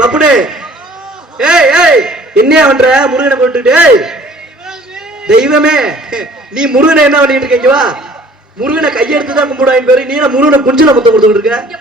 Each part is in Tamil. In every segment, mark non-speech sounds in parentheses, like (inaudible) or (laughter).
பப்புனு. ஏய் ஏய் என்னையா பண்ற? முருகனை கொண்டுட்டு ஏய் தெய்வமே நீ முருகனை என்ன பண்ணிட்டு இருக்க இங்க வா. முருகனை கையெடுத்து தான் கும்பிடுவாங்க பேரு. நீ முருகனை குஞ்சில முத்தம் கொடுத்துட்டு இருக்க. இங்க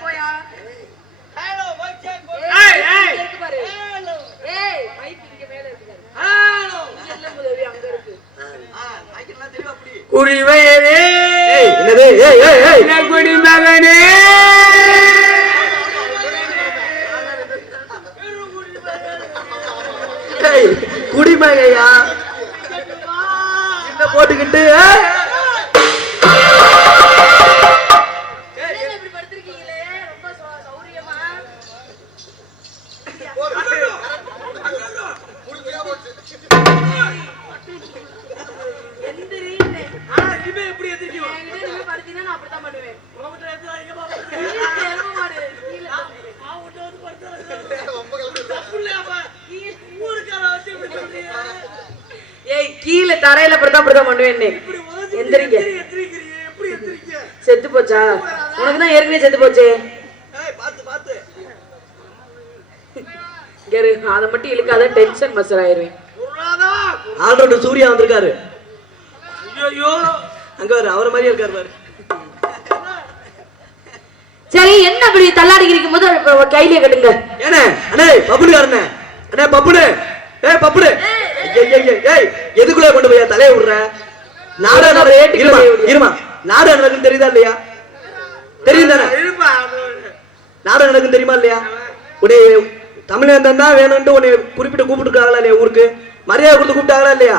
ஏய் குடிமகையா? என்ன போட்டுக்கிட்டு எப்படி எதிர்க்கும் அப்படித்தான் பண்ணுவேன் கீழே எலும்பு மாடு. கீழே ஏய் கீழே தரையில படுத்தா அப்படித்தான் பண்ணுவேன் எந்திரிங்க. செத்து போச்சா? உனக்கு தான் ஏற்கனவே செத்து போச்சு. அதை மட்டும் இழுக்காத டென்ஷன் மசர் ஆயிருவேன். ஆல்ரவுண்டர் சூர்யா வந்திருக்காரு. ஐயோ அங்க பாரு அவரை மாதிரியே இருக்காரு பாரு. சரி என்ன அப்படி தள்ளாடிக்கிறீங்க போது கையிலே கட்டுங்க. ஏனே? அண்ணே பப்புனுக்காரண்ணே அண்ணே? ஏய் ஏய் ஏய் ஏய் எதுக்குள்ள கொண்டு போய் தலைய விடுற? நாடா இருமா. இருமா. நாடா நடக்குன்னு தெரியுதா இல்லையா? தெரியும் தானே? நடக்கும் தெரியுமா இல்லையா? உன்னை தமிழன் தான் வேணும்னு உன்னை குறிப்பிட்டு கூப்பிட்டுருக்காங்களா இல்லையா ஊருக்கு? மரியாதை கொடுத்து கூப்பிட்டாங்களா இல்லையா?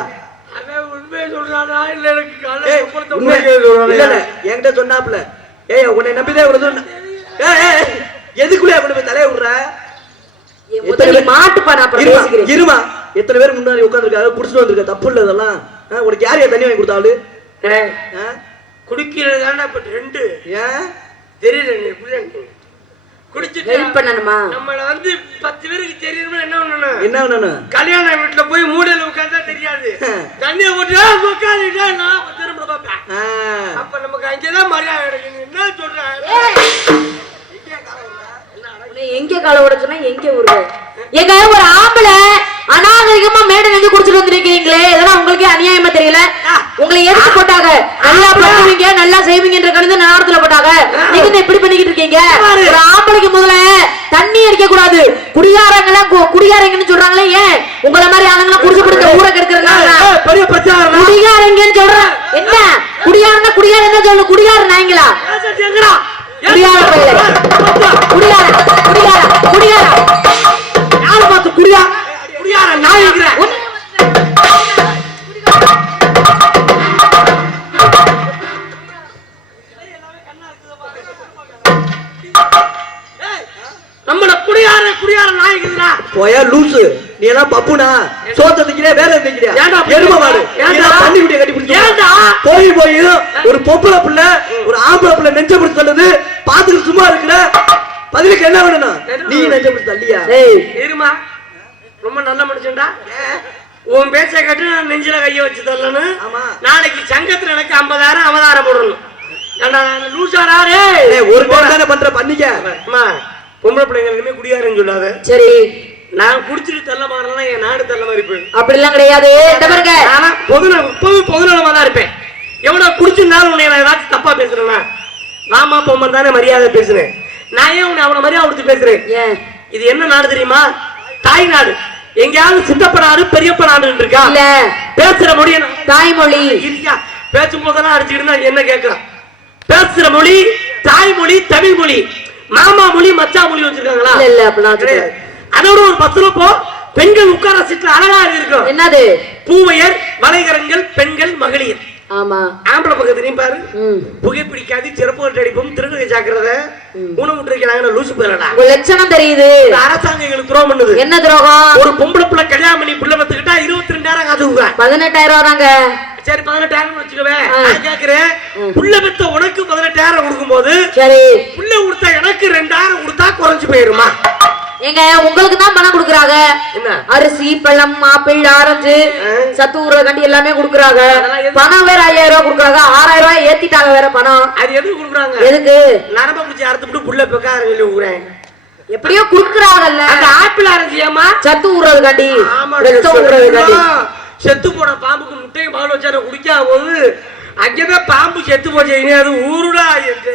என்கிட்ட சொன்னாப்ல ஏய் உன்னை நம்பிதான் எதுக்குள்ளே கொண்டு போய் தலைய விடுற முதல்ல மாட்டுப்பா நான் அப்புறம் இருமா, எத்தனை பேர் முன்னாடி உட்காந்துருக்காங்க புடிச்சிட்டு வந்திருக்க தப்பு இல்ல இதெல்லாம். உனக்கு யார் யார் தண்ணி வாங்கி ஆ? குடிக்கிறது தானே இப்ப ரெண்டு. ஏன் தெரியல நீ புள்ள குடிச்சிட்டு ஹெல்ப் பண்ணணுமா? நம்மள வந்து பத்து பேருக்கு தெரியணும்னா என்ன பண்ணணும்? என்ன பண்ணணும்? கல்யாண வீட்டுல போய் மூடையில உட்கார்ந்தா தெரியாது. தண்ணியை ஊற்றி உட்காந்துட்டா நான் திரும்ப பார்ப்பேன். அப்ப நமக்கு அங்கேதான் மரியாதை கிடைக்கும் என்ன சொல்றேன் எங்க கால விட சொன்னா எங்க ஊரு? எங்க ஒரு ஆம்பளை அநாகரிகமா மேடை வந்து குடிச்சிட்டு வந்திருக்கீங்களே இதெல்லாம் உங்களுக்கே அநியாயமா தெரியல. உங்களை எதுக்கு போட்டாங்க. நல்லா பண்ணுவீங்க நல்லா செய்வீங்கன்ற கணித நேரத்துல போட்டாங்க. நீங்க இப்படி பண்ணிக்கிட்டு இருக்கீங்க. ஒரு ஆம்பளைக்கு முதல்ல தண்ணி அடிக்க கூடாது குடிகாரங்க எல்லாம் குடிகாரங்கன்னு சொல்றாங்களே ஏன்? உங்கள மாதிரி ஆளுங்க குடிச்சு கொடுத்த ஊரை கெடுக்கிறதுனால பெரிய பிரச்சனை குடிகாரங்கன்னு சொல்றேன். என்ன? குடிகாரன்னா குடிகாரன் சொல்லு குடிகாரன் நாய்ங்களா குடியார? குடியார? குடியார? குடியார? யாரை பார்த்து குடியா? குடியார நம்மள குடியார குடியார நாய்க்குதுடா போயா லூசு. நீ எல்லாம் பப்புனா. சோத்த திக்கிறியா வேலை திக்கிறியா ஏன்டா அப்படி எரும மாடு? ஏன்டா? தண்ணி குடிய கட்டி பிடிச்சு ஏன்டா? போய் போய் ஒரு பொம்பளை புள்ள ஒரு ஆம்பளை புள்ள நெஞ்ச பிடிச்சு சொன்னது பாத்துட்டு சும்மா இருக்கிற பதிலுக்கு என்ன வேணும் நீ நெஞ்ச பிடிச்சு தள்ளியா? ஏய். இருமா. ரொம்ப நல்ல மனுஷன்டா. உன் பேச்ச கேட்டு நான் நெஞ்சில கைய வச்சு தள்ளணும். ஆமா. நாளைக்கு சங்கத்துல எனக்கு ஐம்பதாயிரம் அவதாரம் போடணும். ஏய், ஒரு பண்ற பண்ணிக்க. அம்மா பொம்பளை பிள்ளைங்களுமே குடியாருன்னு சொல்லாத. சரி. நான் குடிச்சிட்டு தள்ள மாறலாம் என் நாடு தள்ள மாதிரி போயிடும். அப்படிலாம் கிடையாது. ஆனா பொதுநல எப்பவும் பொதுநலமா தான் இருப்பேன். எவ்வளவு குடிச்சிருந்தாலும் உன்னை நான் ஏதாச்சும் தப்பா பேசுறேன்னா மாமா பொம்மன் தானே மரியாதை பேசுறேன். நான் ஏன் உன்னை அவனை மரியாதை கொடுத்து பேசுறேன்? இது என்ன நாடு தெரியுமா? தாய் நாடு. எங்கேயாவது சித்தப்ப நாடு பெரியப்ப நாடு இருக்கா? இல்ல. பேசுற மொழி தாய்மொழி. இல்லையா பேசும் போதெல்லாம் அடிச்சுக்கிட்டு என்ன கேட்கலாம் பேசுற மொழி தாய்மொழி தமிழ் மொழி மாமா மொழி மச்சா மொழி வச்சிருக்காங்களா? இல்ல இல்ல அப்படிலாம். அதோட ஒரு பத்து ரூபா பெண்கள் உட்கார சீட்ல அழகா இருக்கும். என்னது? பூவையர் வலைகரங்கள் பெண்கள் மகளிர். ஆமா. ஆம்பளை பக்கத்துலயும் பாரு. புகைப்பிடிக்காது சிறப்பு அடிப்பும் திருநகை ஜாக்கிரதை. ஊனமுட்டு இருக்கிறாங்க லூசு உங்க லட்சணம் தெரியுது. அரசாங்கம் எங்களுக்கு துரோகம் பண்ணுது. என்ன துரோகம்? ஒரு பொம்பளை புள்ள கல்யாணம் பண்ணி புள்ள பத்துக்கிட்டா இருபத்தி ரெண்டாயிரம் காசு பதினெட்டாயிரம் ரூபா தாங்க சரி பதினெட்டாயிரம் வச்சுக்கவே. நான் கேக்குறேன். புள்ள பெத்த உனக்கு பதினெட்டாயிரம் கொடுக்கும்போது சரி. புள்ள கொடுத்தா எனக்கு ரெண்டாயிரம் கொடுத்தா குறைஞ்சு போயிருமா? ஏங்க உங்களுக்கு தான் பணம் கொடுக்குறாங்க. என்ன? அரிசி பழம் ஆப்பிள் ஆரஞ்சு. சத்து ஊற கண்டி எல்லாமே கொடுக்குறாங்க. பணம் வேற ஐயாயிரம் ரூபாய் கொடுக்குறாங்க. ஆறாயிரம் ரூபாய் ஏத்திட்டாங்க வேற பணம். அது எதுக்கு கொடுக்குறாங்க? எதுக்கு? நரம்ப பிடிச்சி அறுத்துட்டு புள்ள பெக்கார சொல்லி கொடுக்குறேன் எப்படியோ குடுக்குறாங்கல்ல. அந்த ஆப்பிள் ஆரஞ்சு ஏமா சத்து ஊறதுக்காண்டி ஆமா ரத்தம் ஊறதுக்காண்டி. செத்து போன பாம்புக்கு முட்டையும் பால் வச்சார குடிக்காம போது அங்கதான் பாம்பு செத்து போச்சு. அது ஊருடா எங்க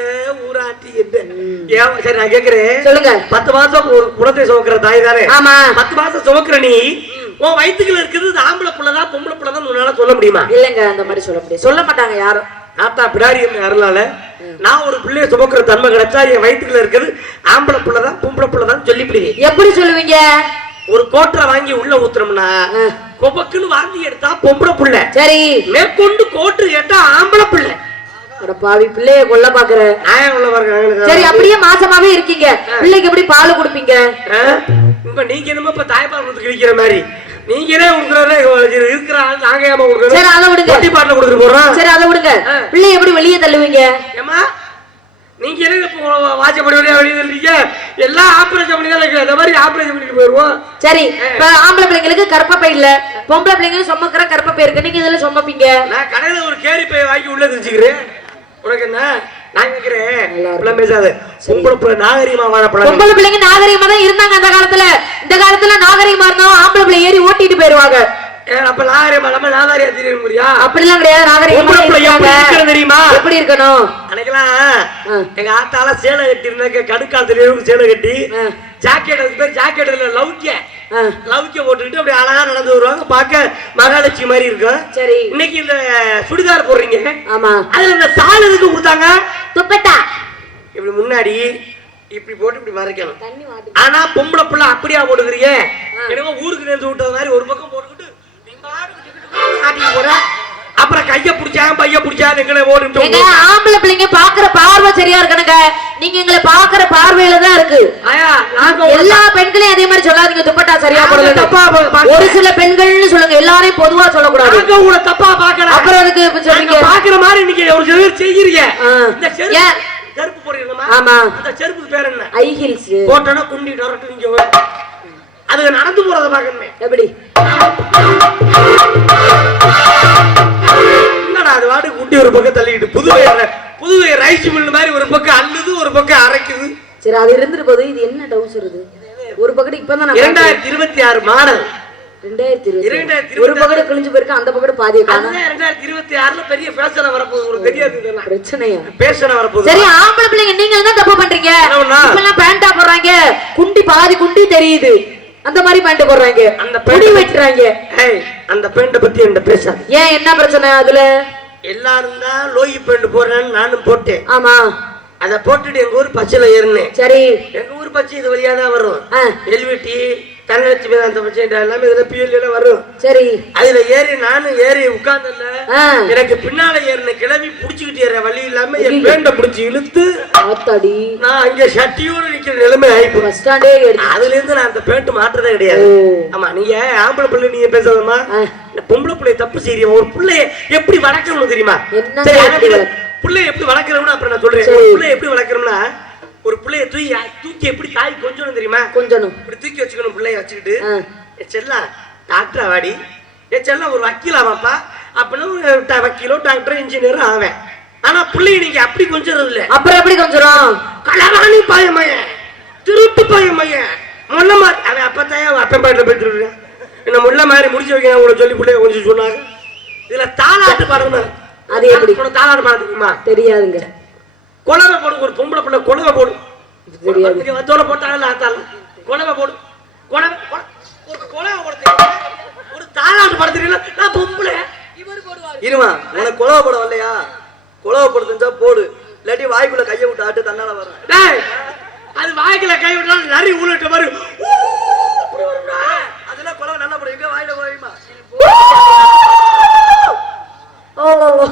ஊராட்டி என்ன சரி நான் கேக்குறேன். சொல்லுங்க. பத்து மாசம் ஒரு குளத்தை சுமக்கிற தாய் தானே? ஆமா. பத்து மாசம் சுமக்கிற நீ உன் வயித்துக்குள்ள இருக்கிறது இது ஆம்பளை புள்ளதான் பொம்பளை புள்ளதான் உன்னால சொல்ல முடியுமா? இல்லங்க அந்த மாதிரி சொல்ல முடியாது. சொல்ல மாட்டாங்க யாரும். ஆத்தா பிடாரி என்ன அருளால நான் ஒரு பிள்ளைய சுமக்கிற தன்மை கிடைச்சா என் வயித்துக்குள்ள இருக்கிறது ஆம்பளை புள்ளதான் பொம்பளை புள்ளதான் சொல்லிவிடுங்க எப்படி சொல்லுவீங்க? ஒரு கோட்டரை வாங்கி உள்ள ஊத்துறோம்னா ஆ. கொபக்குன்னு வாந்தி எடுத்தா பொம்பளை புள்ள. சரி. மேற்கொண்டு கோட்டு கேட்டா ஆம்பளை புள்ள. அட பாவி பிள்ளைய கொல்ல பாக்குற. நியாயம் உள்ள பாருங்க எங்களுக்கு. சரி அப்படியே மாசமாவே இருக்கீங்க. பிள்ளைக்கு எப்படி பால் குடுப்பீங்க? இப்ப நீங்க என்னமோ இப்ப தாய்ப்பால் கொடுத்து கிழிக்கிற மாதிரி. நீங்களே கொடுக்குறதே இருக்கிற ஆள் நாங்க ஏமா சரி அதை விடுங்க. பாட்டில் கொடுத்துட்டு போறோம். சரி அதை விடுங்க. பிள்ளைய எப்படி வெளியே தள்ளுவீங்க? ஏமா நீங்க என்ன இப்போ வாட்சப்படி வெளியே தள்ளுறீங்க எல்லாம் ஆபரேஷன் பண்ணி தான் இந்த மாதிரி ஆபரேஷன் பண்ணிட்டு போயிருவோம். சரி இப்ப ஆம்பளை பிள்ளைங்களுக்கு கற்பப்பை இல்ல. பொம்பளை பிள்ளைங்க சுமக்கிற கற்பப்பை இருக்கு. நீங்க இதுல சுமப்பீங்க? நான் கடையில ஒரு கேரி பை வாங்கி உள்ள தெரிஞ்சுக்கிறேன். உனக்கு என்ன? நான் கேக்குறேன். பேசாத. பொம்பளை நாகரிகமா பொம்பளை பிள்ளைங்க நாகரிகமா தான் இருந்தாங்க அந்த காலத்துல. இந்த காலத்துல நாகரிகமா இருந்தாலும் ஆம்பளை பிள்ளை ஏறி ஓட்டிட்டு போயிருவாங்க. அப்ப நாகரிகமா நம்ம நாகரிகா தெரிய முடியா? அப்படிலாம் கிடையாது நாகரிகமா தெரியுமா? எப்படி இருக்கணும்? அன்னைக்கெல்லாம். எங்க ஆத்தால சேலை கட்டி இருந்தாக்க கடுக்காலத்துல இருந்து சேலை கட்டி. ஜாக்கெட் அதுக்கு பேர் ஜாக்கெட் இல்ல லவ்க்கிய லவ்க்கிய போட்டுக்கிட்டு அப்படி அழகா நடந்து வருவாங்க பார்க்க மகாலட்சுமி மாதிரி இருக்கும். சரி. இன்னைக்கு இந்த சுடிதார் போடுறீங்க. ஆமா. அதுல இந்த சால் எதுக்கு கொடுத்தாங்க? துப்பட்டா. இப்படி முன்னாடி இப்படி போட்டு இப்படி மறைக்கணும் ஆனா பொம்பளை புள்ள அப்படியா போட்டுக்கிறீங்க என்னமோ ஊருக்கு நேர்ந்து விட்டது மாதிரி ஒரு பக்கம் போற அப்புறம் கைய பிடிச்சாங்க பைய பிடிச்சாங்க எங்களை எங்க ஓடிட்டு ஆம்பளை பிள்ளைங்க பாக்குற பார்வை சரியா இருக்கணுங்க? நீங்க எங்களை பாக்குற பார்வையில தான் இருக்கு. நாங்க எல்லா பெண்களையும் அதே மாதிரி சொல்லாதீங்க. துப்பட்டா சரியா நாங்க போடல தப்பா பா- பா- ஒரு சில பெண்கள்னு சொல்லுங்க எல்லாரையும் பொதுவா சொல்லக்கூடாது. நாங்க உங்களை தப்பா பாக்கல அப்புறம் அதுக்கு நாங்க பாக்குற மாதிரி இன்னைக்கு ஒரு சில பேர் செய்யறீங்க? செருப்பு போடுறீங்களா ஆமா. அந்த செருப்புக்கு பேர் என்ன? High heels. போட்டோன்னா குண்டி டொரட்டு நீங்க அதுக்கு நடந்து போறத பாக்கணுமே எப்படி? என்னடா அது வாடு குண்டி ஒரு பக்கம் தள்ளிக்கிட்டு புதுவை புதுவை ரைஸ் மில் மாதிரி ஒரு பக்கம் அள்ளுது ஒரு பக்கம் அரைக்குது. சரி அது இருந்துட்டு போகுது. இது என்ன டவுசர் இது? ஒரு பக்கெட் இப்பதான். இரண்டாயிரத்தி இருபத்தி ஆறு மாடல். ரெண்டாயிரத்தி ஒரு பக்கெட் கிழிஞ்சு போயிருக்கு அந்த காணும் அதுதான் இரண்டாயிரத்தி இருபத்தி ஆறுல பெரிய ஃபேஷனை வரப்போகுது உங்களுக்கு தெரியாது பிரச்சனையா? ஃபேஷனை வரப்போகுது. சரி ஆம்பளை பிள்ளைங்க நீங்க தான் தப்பு பண்றீங்க. என்ன பேண்டா போடுறாங்க. குண்டி பாதி குண்டி தெரியுது. அந்த மாதிரி பேண்ட் போடுறாங்க. அந்த பேண்ட் வெட்டுறாங்க. அந்த பேண்ட பத்தி என்கிட்ட பேசாத ஏன் என்ன பிரச்சனை அதுல? எல்லாரும் தான் லோகி பேண்ட் போடுறேன்னு நானும் போட்டேன். ஆமா. அதை போட்டுட்டு எங்க ஊர் பச்சையில ஏறினேன். சரி. எங்க ஊர் பச்சை இது வழியா தான் வரும். எல்விட்டி தன்னலட்சுமி அந்த பச்சை எல்லாமே இதுல பிஎல் எல்லாம் வரும். சரி. அதுல ஏறி நானும் ஏறி உட்கார்ந்தல எனக்கு பின்னால ஏறின கிளம்பி புடிச்சுக்கிட்டு ஏற வழி இல்லாம என். பேண்ட புடிச்சு இழுத்து ஆத்தாடி. நான் அங்க சட்டியோட நிக்கிற நிலைமை ஆயிப்போம் பஸ் ஸ்டாண்டே எடுத்து அதுல இருந்து நான் அந்த பேண்ட் மாற்றதே கிடையாது. ஆமா நீங்க ஆம்பளை பிள்ளை நீங்க. இந்த பொம்பளை பிள்ளை தப்பு செய்யறீங்க ஒரு பிள்ளைய எப்படி வளர்க்கணும் தெரியுமா? சரி, எப்படி அது வளர்க்க- பிள்ளைய எப்படி வளர்க்கணும்னு அப்புறம் நான் சொல்றேன். பிள்ளைய எப்படி வளர்க்கணும்னா ஒரு பிள்ளைய தூக்கி தூக்கி எப்படி தாய் கொஞ்சம் தெரியுமா? கொஞ்சம் இப்படி தூக்கி வச்சுக்கணும் பிள்ளைய வச்சுக்கிட்டு. செல்லம் டாக்டர் வாடி. என் செல்லம் ஒரு வக்கீல் ஆவாப்பா அப்படின்னா ஒரு ட- வக்கீலோ டாக்டரோ இன்ஜினியரும் ஆவேன். ஆனா பிள்ளைய நீங்க அப்படி கொஞ்சம் இல்ல அப்புறம் எப்படி கொஞ்சம் கலவாணி பையன் திருட்டு பையன் முள்ள மாதிரி அவன் அப்பத்தாயே அவன் அப்பன் பாட்டில் போயிட்டு என்ன முள்ள மாதிரி முடிச்சு வைக்க உங்களை சொல்லி பிள்ளைய கொஞ்சம் சொன்னாங்க. இதுல தாலாட்டு பாடணும். அது எப்படி? உனக்கு தாலாட்டு பாட தெரியுமா? தெரியாதுங்க. குழவை போடு ஒரு பொம்பளை பிள்ளை குழவை போடு. வத்தோட போட்டாங்கல்ல ஆத்தால குழவை போடு குழவை குழ- ஒரு குழவை போட. தெரியுமா? ஒரு தாலாட்டு பாட தெரியல நான் பொம்பளை. இருமா உனக்கு குழவை போட வரலையா? குழவை போட தெரிஞ்சா போடு. இல்லாட்டி வாய்க்குள்ள கையை விட்டு ஆட்டு தன்னால வரும் அது வாய்க்குல கை விட்டாலும் நரி அப்படி வரும்டா. அதெல்லாம் குழவை நல்லா போடும் எங்க வாயில போயுமா ஓ ஓ, ஓ.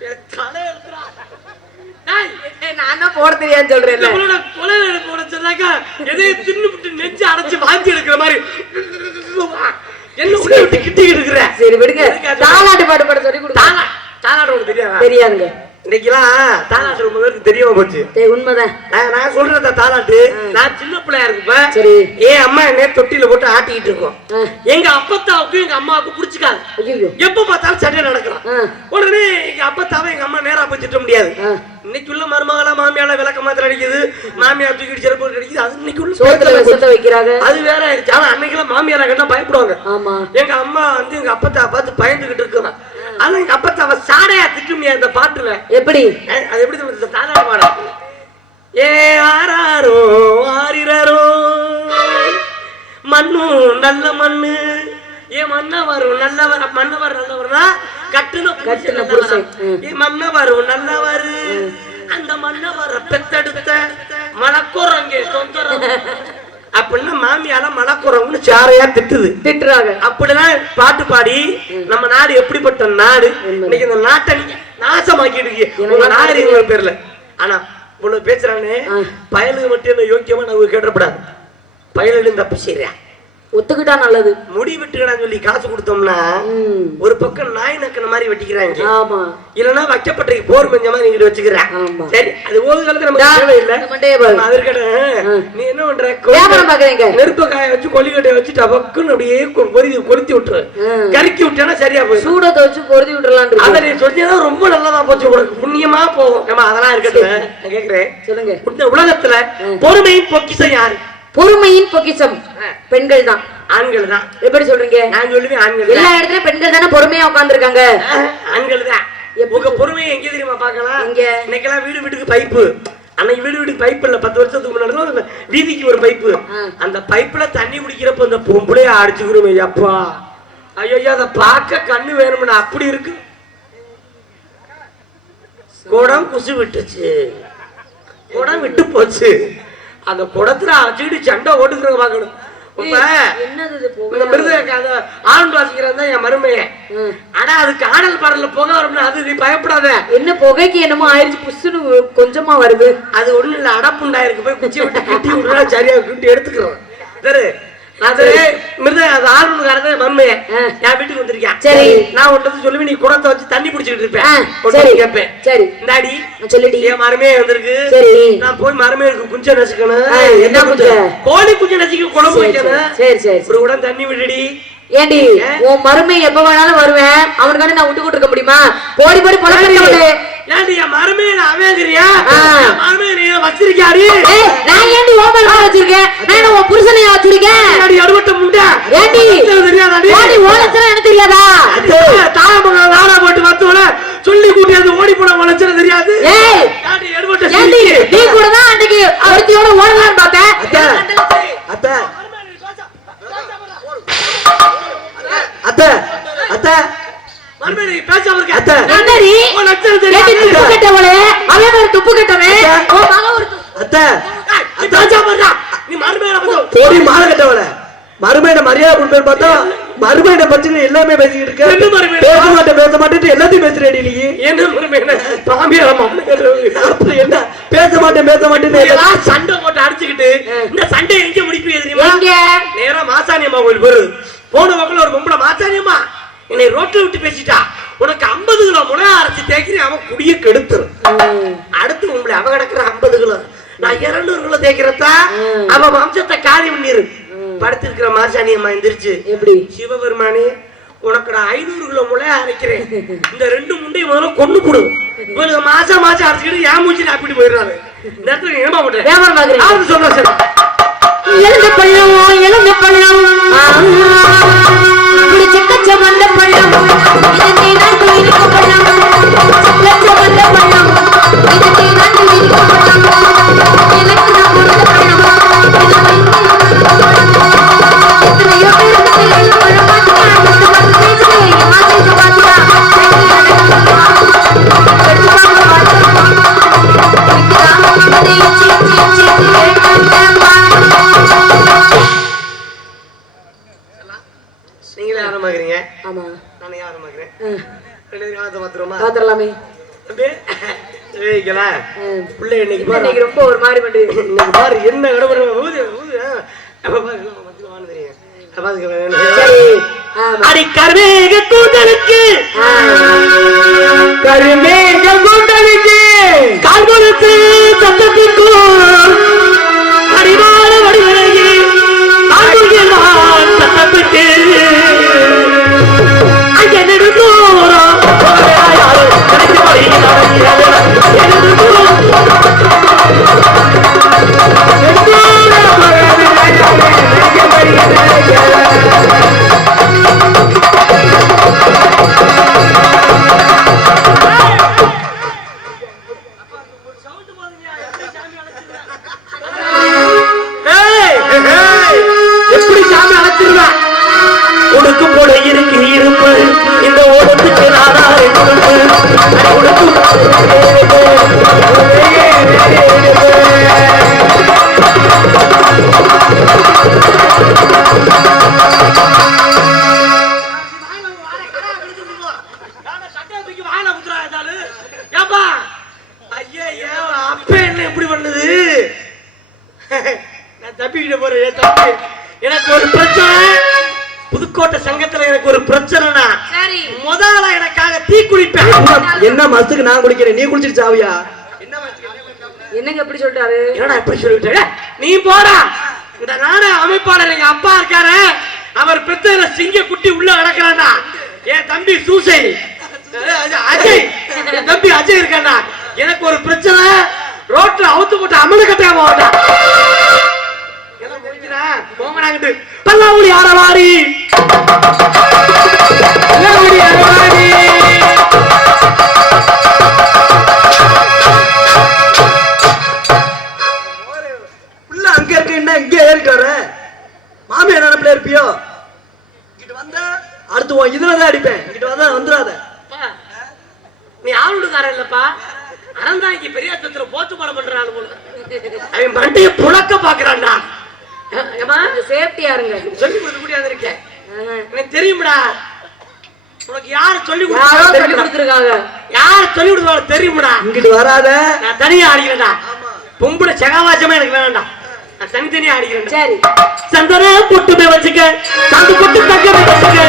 என் தலை எடுத்துடா. டேய், ஏய், நான் தான் போட தெரியாதுன்னு கொலை எடுக்க போட சொன்னாக்கா, எதையும் தின்னுபிட்டு நெஞ்சு அடைச்சு வாந்தி எடுக்கிற மாதிரி. என்ன உள்ள விட்டு கிட்டிக்கிட்டு இருக்கிற? சரி விடுங்க? தாலாட்டு பாட்டு பாட சொல்லி கொடுங்க. தாலா- தாலாட்டு உனக்கு தெரியாதா? தெரியாதுங்க. இன்னைக்கெல்லாம் தாலாட்டு ரொம்ப பேருக்கு தெரியாம போச்சு. உண்மைதான். நான் சொல்றத தாலாட்டு? நான் சின்ன பிள்ளையா இருக்கப்ப சரி. என் அம்மா என்ன தொட்டில போட்டு ஆட்டிக்கிட்டு இருக்கோம். எங்க அப்பத்தாவுக்கும் எங்க அம்மாவுக்கும் பிடிச்சிக்காது. எப்ப பார்த்தாலும் சண்டை நடக்கிறோம் ஆ. உடனே எங்க அப்பத்தாவை எங்க அம்மா நேரா போய் திட்ட முடியாது. இன்னைக்கு உள்ள மருமகளா மாமியால விளக்க மாத்திரம் அடிக்குது. மாமியார் தூக்கிட்டு செருப்பு அடிக்குது. அது இன்னைக்கு உள்ள சோத்துல வைக்கிறாங்க. அது வேற ஆயிடுச்சு. ஆனா அன்னைக்கெல்லாம் மாமியாரா கண்டா பயப்படுவாங்க. ஆமா. எங்க அம்மா வந்து எங்க அப்பத்தா பார்த்து பயந்துகிட்டு இருக்கிறான் ஆனா எங்க அப்பத்தா அவ சாடையா திட்டுமியா அந்த பாட்டுல. எப்படி? அது எப்படி தாராள பாடம் ஏ ஆராரோ ஆரிரரோ மண்ணு நல்ல மண்ணு. ஏ மன்னவர் நல்லவர் மன்னவர் நல்லவர்னா கட்டுன கட்டுன புருஷன்? ஏ மன்னவர் நல்லவர். அந்த மன்னவரை பெத்தெடுத்த மணக்குரங்கே சொந்தரம் (laughs) அப்படின்னு மாமியால மணக்குறவங்கன்னு சாரையா திட்டுது. திட்டுறாங்க. அப்படிதான் பாட்டு பாடி நம்ம நாடு எப்படிப்பட்ட நாடு? இன்னைக்கு இந்த நாட்டை நாசமாக்கிட்டு உங்க நாடு இவங்க பேர்ல. ஆனா இவ்வளவு பேசுறானே. பயலுக்கு மட்டும் என்ன யோக்கியமா நம்ம கேட்டப்படாது பயலுக்கு தப்பு செய்யறேன் ஒத்துக்கிட்டா நல்லது. முடி வெட்டுக்கடான்னு சொல்லி காசு கொடுத்தோம்னா ஒரு பக்கம் நாய் நக்கின மாதிரி வெட்டிக்கிறாங்க. ஆமா. இல்லன்னா வைக்கப்பட்ட போர் மெஞ்ச மாதிரி இங்கிட்டு வச்சுக்கிறேன். சரி அது ஒரு காலத்துல நமக்கு பாரு. நான் அதற்கட நீ என்ன பண்ற? வியாபாரம் பாக்குறீங்க நெருப்ப காய வச்சு கொல்லிக்கட்டையை வச்சு டபக்குன்னு அப்படியே கொ- பொரி கொளுத்தி விட்டுரு. கருக்கி விட்டேன்னா சரியா போயிடும். சூடத்தை வச்சு பொருதி விட்டுறலான் அதை நீ சொன்னீங்கன்னா ரொம்ப நல்லதா போச்சு உனக்கு. புண்ணியமா போகும். அதெல்லாம் இருக்கட்டும். கேக்குறேன். சொல்லுங்க. இந்த உலகத்துல பொறுமையின் பொக்கிஷம் யாரு? பொறுமையின் பொக்கிஷம். பெண்கள் தான் ஆண்கள் தான் எப்படி சொல்றீங்க? நான் சொல்லுவேன் ஆண்கள் எல்லா இடத்துலயும் பெண்கள் தானே பொறுமையா உட்கார்ந்திருக்காங்க? ஆஹ், ஆண்கள் தான் உங்க பொறுமையை எங்க தெரியுமா பார்க்கலாம்? எங்க? இன்னைக்கெல்லாம் வீடு வீட்டுக்கு பைப்பு. அன்னைக்கு வீடு வீட்டுக்கு பைப் இல்ல. பத்து வருஷத்துக்கு முன்னாடி வீதிக்கு ஒரு பைப்பு. அந்த பைப்புல தண்ணி குடிக்கிறப்ப அந்த பொம்பளைய அடிச்சுக்கிறோம் ஐயப்பா ஐயோ அதை பார்க்க கண்ணு வேணும்னு அப்படி இருக்கு. குடம் குசு விட்டுச்சு குடம் விட்டு போச்சு. அந்த குடத்துல வச்சுக்கிட்டு சண்டை ஓட்டுக்கிறவங்க பார்க்கணும். இப்ப என்னது இது புகை? இந்த மிருதங்க அந்த ஆனந்த் வாசிக்கிறது தான் என் மருமையன் ம். ஆனா அது காணல் படல புகை வரும்னு அது நீ பயப்படாத. என்ன புகைக்கு என்னமோ ஆயிடுச்சு புஷ்ஷுன்னு கொஞ்சமா வருது. அது ஒண்ணு இல்ல அடப்புண்டாயிருக்கு. போய் குச்சி விட்டு கிட்டி விட்டுறா சரியா கிட்டி எடுத்துக்கிறோம் சரி அது மிருத அது ஆளுநர்காரன் மருமையன் ஆ. என் வீட்டுக்கு வந்திருக்கேன் சரி. நான் ஒன்றது சொல்லுவேன் நீ குடத்தை வச்சு தண்ணி பிடிச்சிட்டு இருப்பேன் கேட்பேன். சரி. இந்தாடி. என் வந்திருக்கு. சரி. நான் போய் மருமையுக்கு குஞ்ச நசுக்கணும். என்ன? கோழி குஞ்சு நசுக்கி குழம்பு வைக்கணும் சரி. சரி ஒரு குடம் தண்ணி விடுடி. ஏண்டி உன் மருமை எப்ப வேணாலும் வருவேன். அவனுக்காண்டி நான் விட்டு கொடுக்க முடியுமா? போடி போடி ஏன்டி என் மருமையை நான் அவங்கிறியா? ஆ. என் மருமையை நீ வச்சிருக்கியாடி? ஏய் நான் ஏண்டி ஓ மேல வச்சிருக்கேன்? நான் உன் புருஷனையா வச்சிருக்கேன்? ஏன்டி அடுவட்ட முண்டை. ஏண்டி? உனக்கு தெரியாதாடி ஓடி ஓலச்சனா எனக்கு தெரியாதா? தாயமங்க நாடா போட்டு வந்தவன சொல்லி கூட்டியது ஓடி போன வளர்ச்சல தெரியாது. ஏய். ஏன்டி சிரிக்கி? நீ கூட தான் அன்னைக்கு ஒருத்தியோட ஓடலாம்னு பார்த்தேன். அத்தை அத்தை. அத்தை. அத்தை. மறுபடியும் நீ இருக்க. அத்தை. என்னடி? உன். நீ துப்பு கட்டவளே? அவன் ஒரு துப்பு அத்தை. பேசாம இருடா. நீ மறுபடியும் வந்து போடி மாலை கட்டவள. மறுமையிட மரியாதை கொடுப்பேன்னு பார்த்தா மறுமையிட பத்தி எல்லாமே பேசிக்கிட்டு இருக்க? பேச மாட்டேன் பேச மாட்டேன் எல்லாத்தையும் பேசுறேடி நீ. என்ன மாமனுக்கு அப்படி என்ன? பேச மாட்டேன் பேச இதெல்லாம் சண்டை போட்டு அடிச்சுக்கிட்டு இந்த சண்டை எங்க முடிப்பீங்க தெரியுமா? நேரா மாசாணி அம்மா கோயில் போரு போன பக்கத்துல ஒரு பொம்பளை மாசாணி அம்மா என்னை ரோட்ல விட்டு பேசிட்டா. உனக்கு 50 கிலோ முளை அரைச்சு தேய்க்கிறேன் அவன் குடிய கெடுத்துரும். அடுத்து உங்களை அவ கிடக்குற 50 கிலோ. நான் 200 கிலோ தேய்க்கிறதா அவ வம்சத்தை காலி பண்ணிரு. படுத்திருக்கிற மாசாணி அம்மா எந்திரிச்சு எப்படி? சிவபெருமானே உனக்கு நான் ஐநூறு கிலோ முளை அரைக்கிறேன். இந்த ரெண்டு முண்டையும் முதல்ல கொண்டு போடு இவனுக்கு மாசம் மாசம் அரைச்சிக்கிட்டு ஏன் மூச்சு அப்படி போயிடுறாரு. இந்த இடத்துல நீ என்னமா பண்ற வியாபாரம் பாக்குறீங்க யாரு சொல்றா சார். எழுந்த பள்ளம் எழுந்த பள்ளம். செக்கச்ச வந்த பள்ளம். ఇది నేను తీరుకుపోయాను பாத்திரலாமே. பிள்ளை இன்னைக்கு ரொம்ப ஒரு மாதிரி இன்னைக்கு பாரு என்ன கடவுள் அடி கருமேக கூட்டலுக்கு. கருமேக கூட்டலுக்கு கால் கொடுத்து சத்தத்திற்கும் அடிவான வடிவழகி சத்தப்பட்டு அங்கே நெடுந்தூரம் யாரும் எனக்கு வருகிறார்கள். நெடுந்தூரம் நான் தப்பிக்கிட்டு போறேன் ஏன் தம்பி எனக்கு ஒரு பிரச்சனை. புதுக்கோட்டை சங்கத்துல எனக்கு ஒரு பிரச்சனைனா சரி. முதல்ல எனக்காக தீ குடிப்பேன். என்ன- மஸ்துக்கு நான் குடிக்கிறேன்? நீ குடிச்சிட்டு சாவியா? என்னங்க எப்படி சொல்லிட்டாரு என்னடா சொல்லிட்டு? நீ போடா. இந்த அமைப்பாளர் எங்க அப்பா இருக்காரு. அவர் பெத்தல சிங்க குட்டி உள்ள கிடக்குறான்டா. என் தம்பி சூசை. அஜய். என் தம்பி அஜய் இருக்கான்டா. எனக்கு ஒரு பிரச்சனை. ரோட்ல அவுத்து போட்டு அமல கட்டாம போட்டா போங்கடாங்கிட்டு பல்லாவுடி ஆரவாரி. பல்லாவுடி ஆரவாரி. புள்ள அங்க இருக்க என்ன இங்கே ஏறிட்டு வர மாமியார் நினைப்புல இருப்பியோ? இங்கிட்டு வந்த அடுத்து உன் இதுலதான் அடிப்பேன். இங்கிட்டு வந்தா வந்துடாத. அப்பா, நீ ஆளுடுக்காரன் இல்லப்பா. அறந்தாங்கி பெரிய சத்திர போட்டு படம் பண்றான் போல அவன் மண்டைய புழக்க பாக்குறான்டா சேஃப்டியா இருங்க சொல்லி கொடுக்க முடியாது இருக்கேன். எனக்கு தெரியும்டா உனக்கு யாரு சொல்லி யாரோ சொல்லி கொடுத்தா கொடுத்துருக்காங்க யாரு சொல்லி கொடுத்தாலும் தெரியும்டா இங்கிட்டு வராத நான் தனியா ஆடிக்கிறேன்டா பொம்பளை சகாவாச்சமே எனக்கு வேணாம்டா நான் தனித்தனியா ஆடிக்கிறேன் சரி சந்தன பொட்டுமே வச்சுக்க சாந்து பொட்டு தங்கமே வச்சுக்க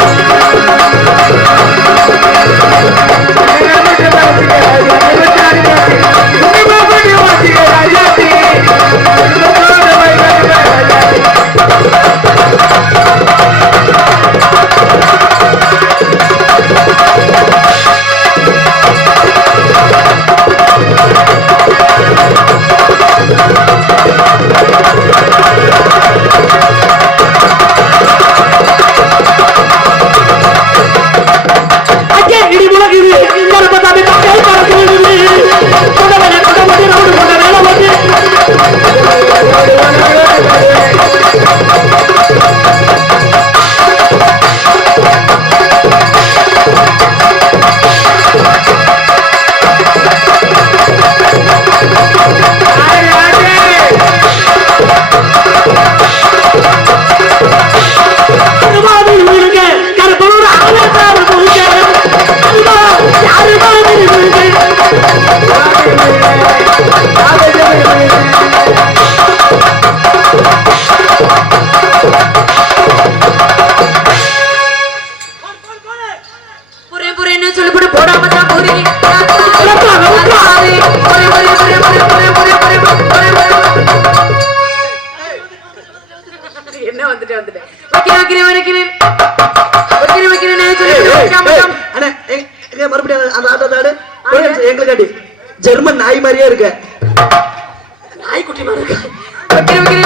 நாய்க்குட்டி மாதிரி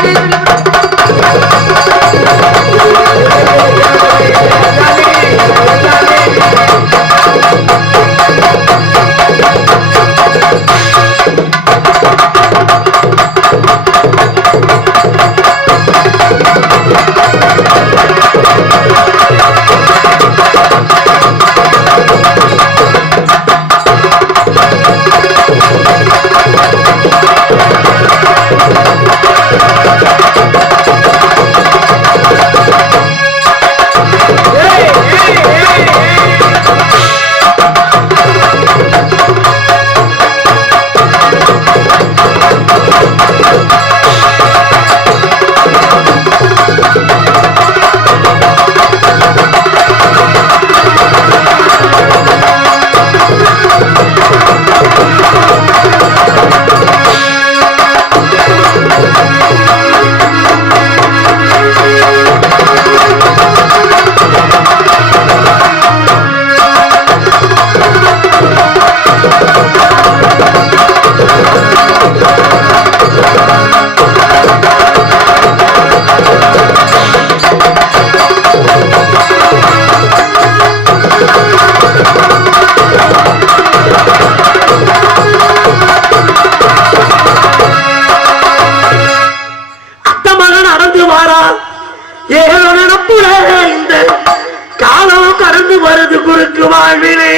Música வருது குறுக்கு வாழ்விலே.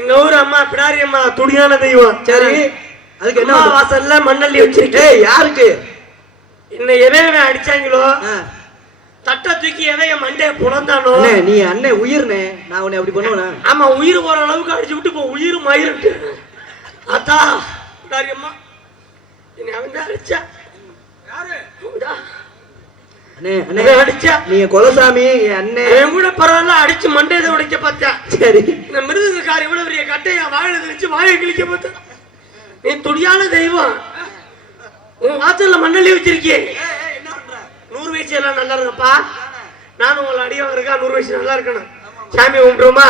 எங்க ஊர் அம்மா பிடாரி அம்மா துடியான தெய்வம். சரி. அதுக்கு என்ன? வாசல்ல மண்ணள்ளி வச்சிருக்கேன். யாருக்கு? என்ன எவன் அடிச்சாங்களோ. தட்டை தூக்கி எவன் என் மண்டைய புலந்தானோ? அண்ணே நீ அண்ணே உயிர்னே. நான் உன்னை அப்படி பண்ணுவேனா? ஆமா உயிர் போற அளவுக்கு அடிச்சு விட்டு இப்போ உயிர் மயிருக்கு அத்தா பிடாரி அம்மா. என்னை அவன் தான் அடிச்சா. அவன்தான். அண்ணே அண்ணே அவன் அடிச்சா நீங்க குலசாமி என் கூட பரவாயில்ல அடிச்சு மண்டையை உடைக்க பார்த்தேன் சரி. இந்த மிருதங்கக்கார இவ்வளவு பெரிய கட்டையை வாயில வச்சு வாயை கிழிக்க பார்த்தேன் நீ துடியான தெய்வம். உன் வாசல்ல மண்ணள்ளி வச்சிருக்கியே நூறு வயசு எல்லாம் நல்லா இருக்கப்பா. நானும் உங்களை அடி வாங்குறக்கா நூறு வயசு நல்லா இருக்கணும். சாமி கும்பிடுமா